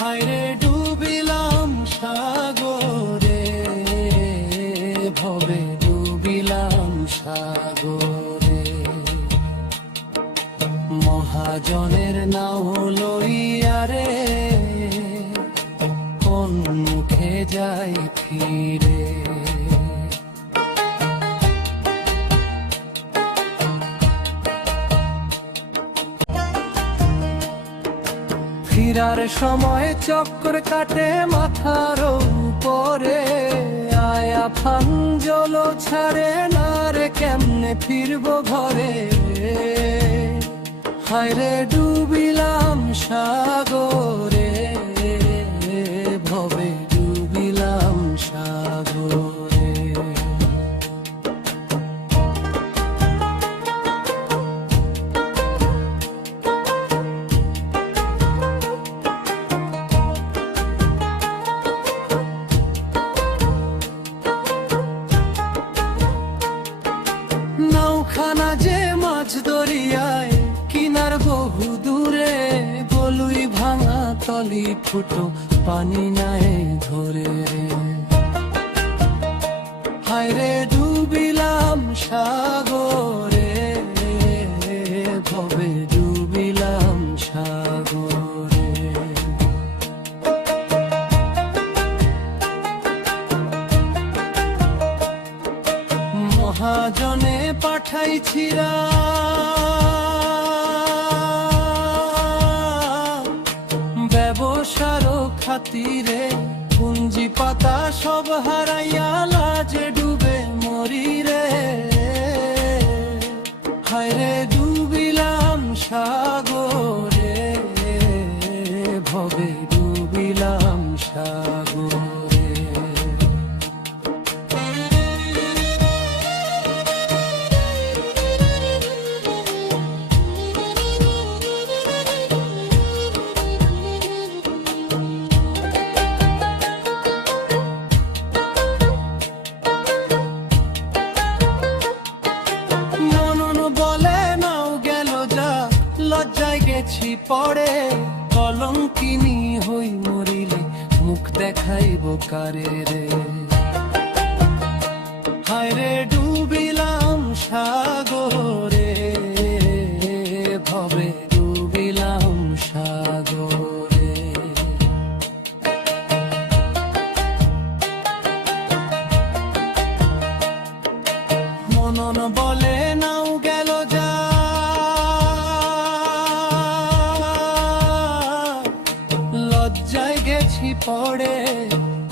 হায়রে ডুবিলাম সাগরে, ভবে ডুবিলাম সাগরে। মহাজনের নাও লইয়া রে, কোন মুখে যাই ফিরে। ফিরার সময় চক্র কাটে মাথার উপরে, আয়া ফাঞ্জল ছাড়ে না রে, কেমনে ফিরবো ঘরে। হায়রে ডুবিলাম সাগরে, ভবে ডুবিলাম সাগরে। নাওখানা যে মাছ দরিয়ায়, কিনার বহু দূরে, গলুই ভাঙা তলি ফুটো, পানি নাই ধরে রে। হায়রে ডুবিলাম সাগরে, ভবে ডুবিলাম সাগরে। মহাজনে পাঠাইছিরা, ব্যবসার খাতিরে, পুঞ্জি পাতা সব হারাইয়া লাজে ডুবে মরি রে। হায়রে ডুবিলাম সাগরে, ভবে ডুবিলাম সাগরে। লজ্জায় গেছি পড়ে, কলঙ্কিনী হই মরিলে, মুখ দেখাইব কারে রে। হায়রে ডুবিলাম সাগরে, ভবে ডুবিলাম সাগরে। মনন বলে নাও গেল যা, লজ্জায় গেছি পড়ে,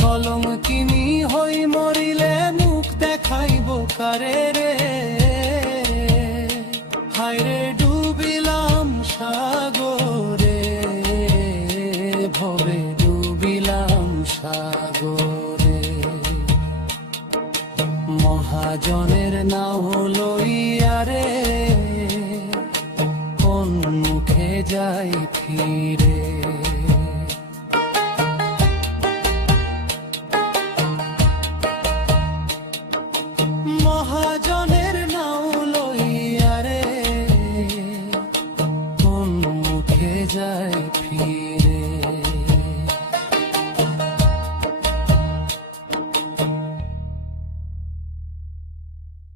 কলঙ্কিনী হই মরিলে, মুখ দেখাইব কারে রে। হায়রে ডুবিলাম সাগরে, ভবে ডুবিলাম সাগরে। মহাজনের নাও লইয়া রে, কোন মুখে যাই ফিরে।